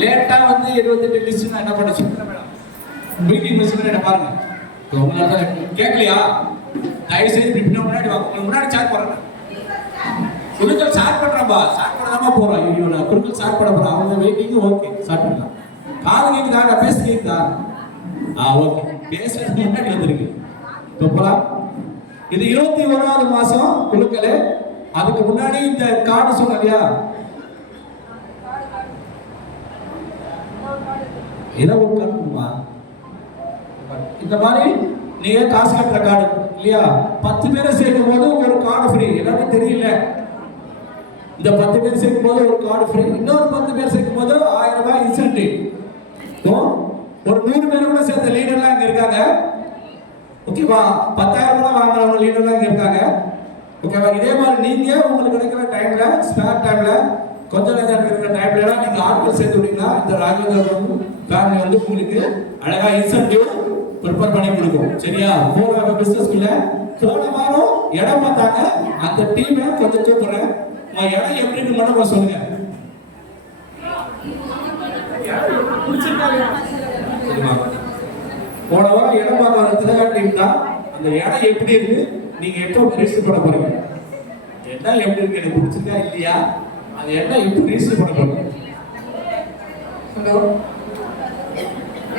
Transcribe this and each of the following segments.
லேட்டா வந்து 28 லிஸ்ட் நான் என்ன பண்ண சொல்றேன் மேடம். மீட்டிங் மிஸ் என்ன பாருங்க. உங்களால கேட்கலையா? தயவு செய்து இப்படி முன்னாடி வாங்க. உங்களுக்கு முன்னாடி சாட் போறேன். குழுக்கள் சாட் பண்றப்பா. சாட் பண்ணாம போறோம். ஐயோ நான் குழுக்கள் சாட் பண்ண போறேன். அவங்க வெயிட்டிங் ஓகே சாட் பண்ணலாம். காது கேக்குதா? நான் பேச கேக்குதா? ஓகே. பேசுறது முன்னாடி வந்திருக்கு. இப்போ போலாம். இது 21வது மாசம் குழுக்களே. அதுக்கு முன்னாடி இந்த கார்டு சொன்னலையா? ஏதோ ஒரு கார்டுமா இந்த மாதிரி நீங்க காசு கட்டுற கார்டு இல்லையா? 10 பேரை சேர்க்கும் போது ஒரு கார்டு ஃப்ரீ. எல்லாரும் தெரியல. இந்த 10 பேர் சேர்க்கும் போது ஒரு கார்டு ஃப்ரீ. இன்னொரு 10 பேர் சேர்க்கும் போது 1000 ரூபாய் இன்சென்டிவ். ஒரு 100 பேர் கூட சேர்ந்த லீடர்லாம் இங்க இருக்காங்க. ஓகேவா? 10,000 ரூபாய் வாங்குறவங்க லீடர்லாம் இங்க இருக்காங்க. ஓகேவா? இதே மாதிரி நீங்க உங்களுக்கு கிடைக்கிற டைம்ல ஸ்பேர் டைம்ல கொஞ்சம் நேரம் இருக்கிற டைம்ல நீங்க ஆட்கள் சேர்த்து விட்டீங்கன்னா இந்த ராஜேந்திர ஃபேமிலி வந்து உங்களுக்கு அழகா இன்சென்டிவ் ப்ரிப்பேர் பண்ணி கொடுக்கும். சரியா? போற பிசினஸ்க்குள்ள போன வாரம் இடம் பார்த்தாங்க. அந்த டீமை கொஞ்சம் கூப்பிடுறேன். இடம் எப்படின்னு மட்டும் சொல்லுங்க. போன வாரம் இடம் பார்க்க வர திலகா டீம் தான். அந்த இடம் எப்படி இருக்கு? நீங்க எப்போ ரெஜிஸ்டர் பண்ண போறீங்க? இடம் எப்படி இருக்கு? எனக்கு பிடிச்சிருக்கா இல்லையா? அந்த இடம் எப்படி ரெஜிஸ்டர் பண்ண போறீங்க? ஹலோ,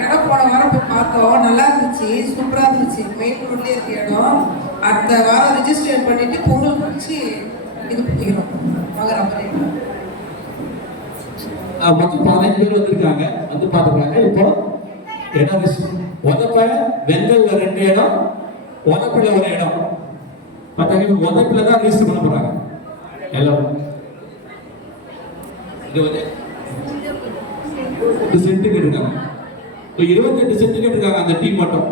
இடம் போன வாரம் போய் பார்த்தோம். நல்லா இருந்துச்சு, சூப்பரா இருந்துச்சு. மெயின் ரோட்லயே இருக்க இடம். அடுத்த வாரம் ரெஜிஸ்டர் பண்ணிட்டு பொருள் முடிச்சு இது பண்ணிக்கிறோம். மொத்தம் 15 பேர் வந்திருக்காங்க. வந்து பார்த்துருக்காங்க. இப்போ இடம் உதப்ப வெங்கல்ல 2 இடம், உதப்பில் ஒரு இடம். பார்த்தாங்க. உதப்பில் தான் ரெஜிஸ்டர் பண்ண போறாங்க எல்லாரும். இது வந்து சென்ட் இருக்காங்க. 28 சென்ட் இருக்காங்க அந்த டீம் மட்டும்.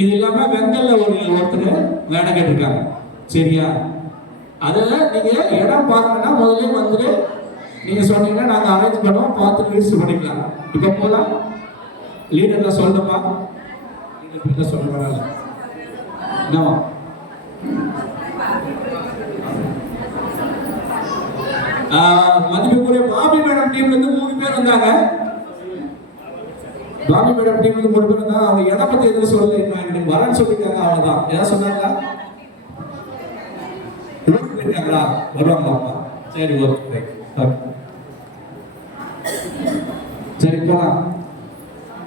இது இல்லாம வெங்கல்ல ஒருத்தர் வேலை கேட்டிருக்காங்க. சரியா? அதெல்லாம் நீங்க இடம் பார்க்கணும்னா முதல்ல வந்து நீங்க சொன்னீங்கன்னா நாங்க அரேஞ்ச் பண்ணுவோம். பார்த்து ரெஜிஸ்டர் பண்ணிக்கலாம். இப்ப போலாம். லீடர்லாம் சொல்லணுமா? லீடர் சொல்ல வேணாம். என்னவா? மதிப்புக்குரிய பாபி மேடம் டீம்ல இருந்து 3 பேர் வந்தாங்க. பாபி மேடம் டீம்ல இருந்து 3 பேர் வந்தாங்க. அவங்க இடம் பத்தி எதுவும் சொல்லல. இன்னும் வரேன்னு சொல்லிருக்காங்க. அவ்வளவுதான். ஏதாவது சொன்னாங்களா? இருக்காங்களா? வருவாங்களா? சரி, ஓகே. சரி, போலாம்.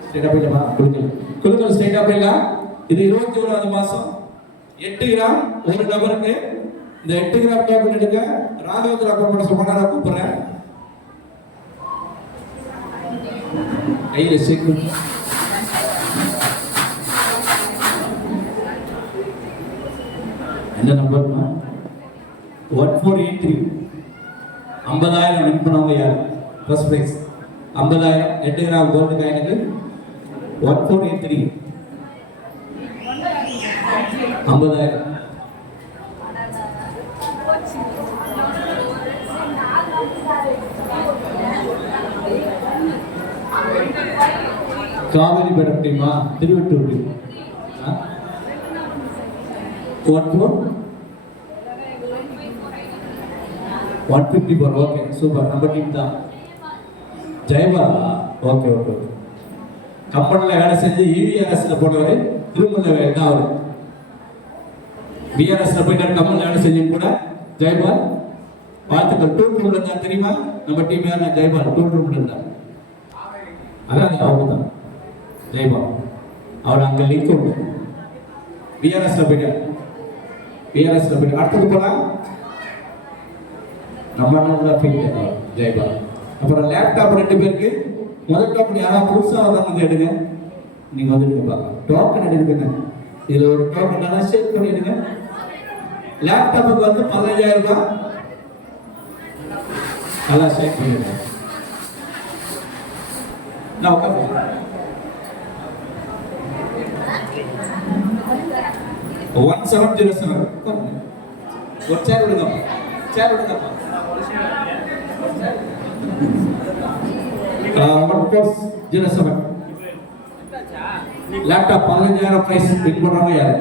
ஸ்ட்ரைட்டா போயிடலாம். குழுக்கள் ஸ்ட்ரைட்டா போயிடலாம். இது 21வது மாசம் 8 கிராம் ஒரு நபருக்கு. இந்த 8 கிராம் டோக்கன் எடுக்க ராகவேந்திர அக்கௌண்ட் சொன்னாரா கூப்பிடுறேன். கையில சேர்க்கணும். என்ன நம்பர்னா 1483. 50,000 வின் பண்ணவங்க யாரு? ஃபர்ஸ்ட் பிரைஸ் 50,000 8 கிராம் கோல்டு காயினுக்கு 1483 50,000. காவேரி மேடம் டீமா? திருவட்டூர் டீம் 154. Okay, super. நம்ம டீம் தான். ஜெயபாலா? Okay okay okay. கம்பெனியில் வேலை செஞ்சு இவிஆர்எஸ்ல போனவர். திருமலை தான் அவர். பிஆர்எஸ்ல போயிட்டு கம்பெனியில் வேலை செஞ்சு கூட ஜெயபால். வாழ்த்துக்கள். டூல் ரூம்ல இருந்தா தெரியுமா? நம்ம டீம் யாருன்னா ஜெயபால் டூல் ரூம்ல இருந்தார். அதான் அவங்க தான் ஜெயபால். அவர் அங்க லிங்க் உண்டு. பிஆர்எஸ்ல போயிட்டார். பிஆர்எஸ்ல போயிட்டு அடுத்தது போலாம். நம்ம போயிட்டு ஜெயபால். அப்புறம் லேப்டாப் 2 பேருக்கு. முதல் டோக்கன் யாராவது புதுசாக வந்து எடுங்க. நீங்க வந்து எடுக்க பார்க்கலாம். டோக்கன் எடுக்குங்க. இதுல ஒரு டோக்கன் நல்லா ஷேர் பண்ணி எடுங்க. லேப்டாப்புக்கு வந்து 15,000 ரூபாய். நல்லா ஷேர் பண்ணிடுங்க. நான் உட்காந்து 1707 ஒரு சேர் விடுங்கப்பா. சேர் விடுங்கப்பா. 1407 லேப்டாப் 15,000 பிரைஸ் வின் பண்றவங்க யாரு?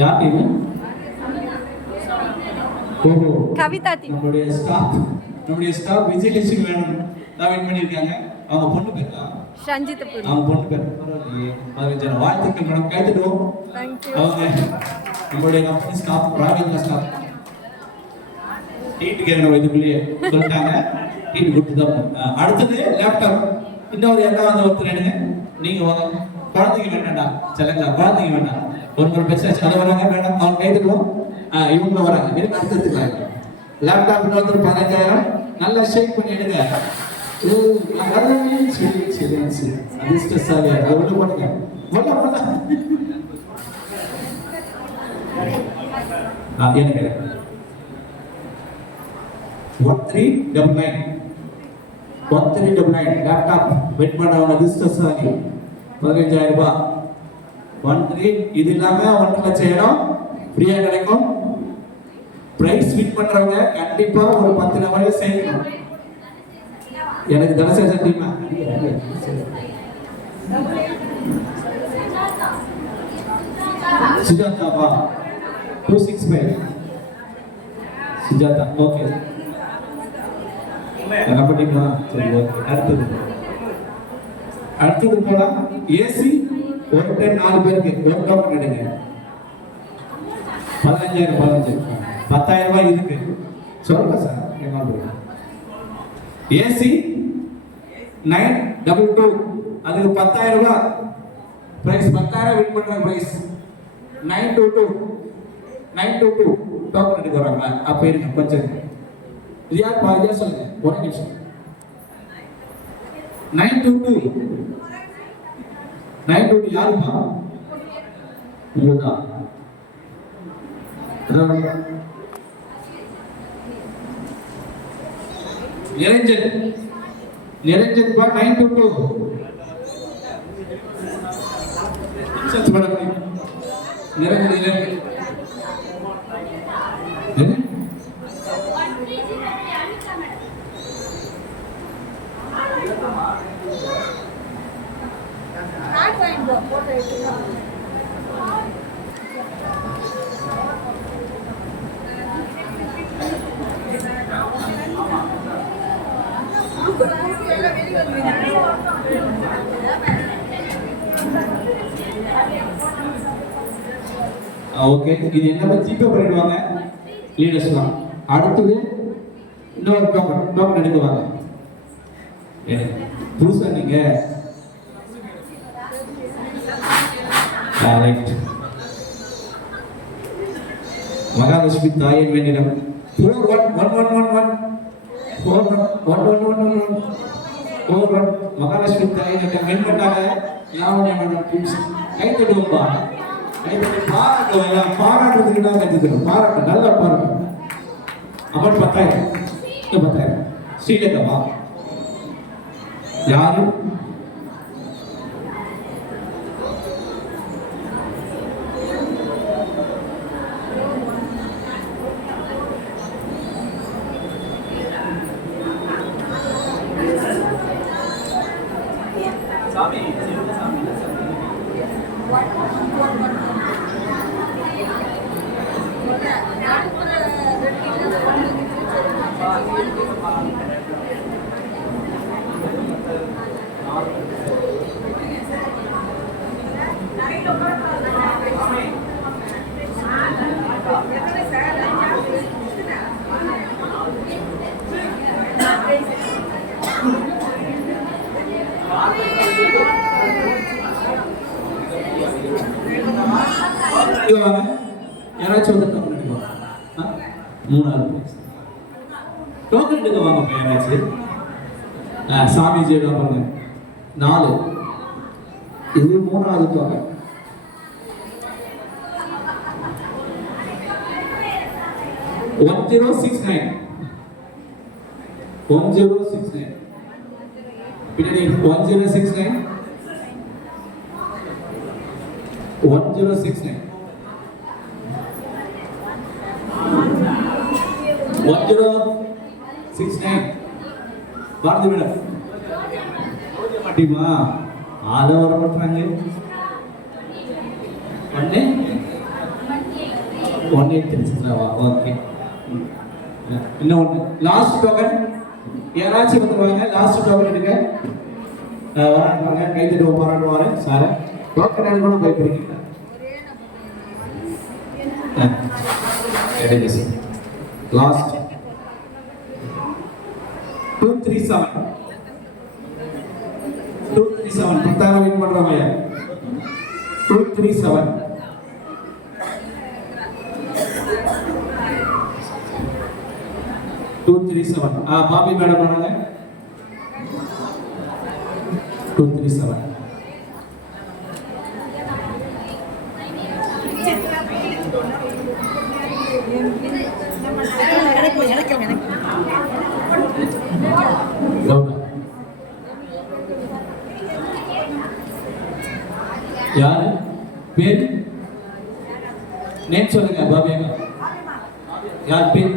யார் டீம்? ஓஹோ, கவிதா டீம். நம்முடைய ஸ்டாஃப் விஜயலட்சுமி மேடம் தான் வின் பண்ணியிருக்காங்க. அவங்க பொண்ணு பேரா? சஞ்சிதா பூரி. அவங்க பொண்ணு பேர் பரவாயில்லையே. 15 வாழ்த்துக்கள் மேடம், கைத்தட்டுவோம். தேங்க்யூ. அவங்க நம்மளுடைய கம்பெனி ஸ்டாஃப், ராகேந்திரா ஸ்டாஃப். டீட்டு கேட்கணும் இதுக்குள்ளேயே சொல்லிட்டாங்க. டீட்டு கொடுத்து தான். அடுத்தது லேப்டாப். இன்னொரு எல்லாம் ஒருத்தர் எடுங்க. நீங்க வாங்க. குழந்தைங்க வேண்டாம்டா செல்லங்களா, குழந்தைங்க வேண்டாம். ஒரு பெஸ்ட் அதை வராங்க வேண்டாம். அவங்க கைத்துக்குவோம். இவங்க வராங்க. எனக்கு அடுத்ததுக்காங்க லேப்டாப் இன்னொருத்தர் 15,000. நல்லா ஷேக் பண்ணி எடுங்க. அதிர்ஷ்டசாலியா உள்ள போடுங்க. எனக்கு 1399 லேப்டாப் வெயிட் பண்ணவங்க அதிர்ஷ்டசாலி 15,000 ரூபாய். 13 இது இல்லாம 1 லட்சம் இடம் ஃப்ரீயா கிடைக்கும். பிரைஸ் வின் பண்றவங்க கண்டிப்பா ஒரு 10 நபரை சேர்க்கணும். எனக்கு தனசேகர் டீம் சுஜாதாவா 265 சுஜாதா. ஓகே நம்ம டீமா சரி. ஓகே அடுத்தது போலாம். ஏசி ஒரு டைம் 4 பேருக்கு ஒரு டோக்கன் எடுங்க. 15,000 10,000 ரூபாய் இருக்கு. சொல்லுங்க சார். ஏசி 922 அதுக்கு 10,000 ரூபாய் பிரைஸ். 10,000 வின் பண்ற பிரைஸ் 922 டோக்கன் எடுக்க வராங்க. அப்ப இருங்க கொஞ்சம். இது யார் பாதியா சொல்லுங்க. ஒரு நிமிஷம். 922 யாருப்பா? இதுதான் நிரஞ்சன் பா 922 சத்து பட நிரஞ்சன் ஓகே. இது என்ன ஜிபே பண்ணிடுவாங்க லீடர்ஸ்லாம். அடுத்தது இன்னொரு டோக்கன் எடுக்குவாங்க. புதுசா நீங்க ரைட். மகாலட்சுமி தாயின் வேண்டிடம் 4111 மகாலட்சுமி தாயின் வின் பண்ணாங்க. கை தட்டுவோம்பா. பாராட்டுறதுக்கு தான் கற்றுக்கணும். பாராட்டு நல்லா பாராட்டு. அமௌண்ட் 10,000 ஸ்ரீலங்கா யாரு? யாராச்சும் வந்து டோக்கன் எடுக்குவாங்க. 3வது டோக்கன் எடுக்க வாங்க. யாராச்சும் சாமி ஜெயிடா பாருங்க. 4 இது 3வது டோக்கன். 1069 பின்னாடி 1069 1069 பாரதி மேடம் மாட்டிமா ஆத வர பண்றாங்க. 183 ஓகே. இன்னொன்று லாஸ்ட் டோக்கன் யாராச்சும் வந்துருவாங்க. லாஸ்ட் டோக்கன் எடுங்க. வராங்க கை தட்டு பாராட்டுவாரு சார். டோக்கன் எடுக்கணும் பயப்படுறீங்க. லாஸ்ட் 237 10,000 வின் பண்றோம் ஐயா. 237 பாபி மேடம் வராங்க. 237 யாரு பேர் நேம் சொல்லுங்க. பாபி யார் பேர்?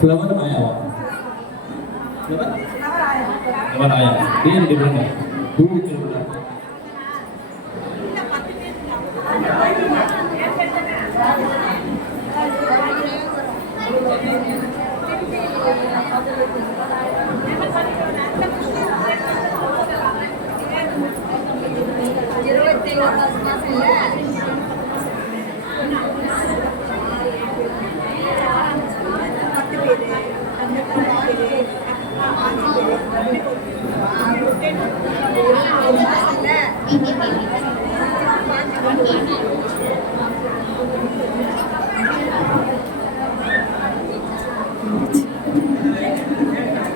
फ्लावर आया हुआ फ्लावर आया ये डिफरेंट है दूर किलोमीटर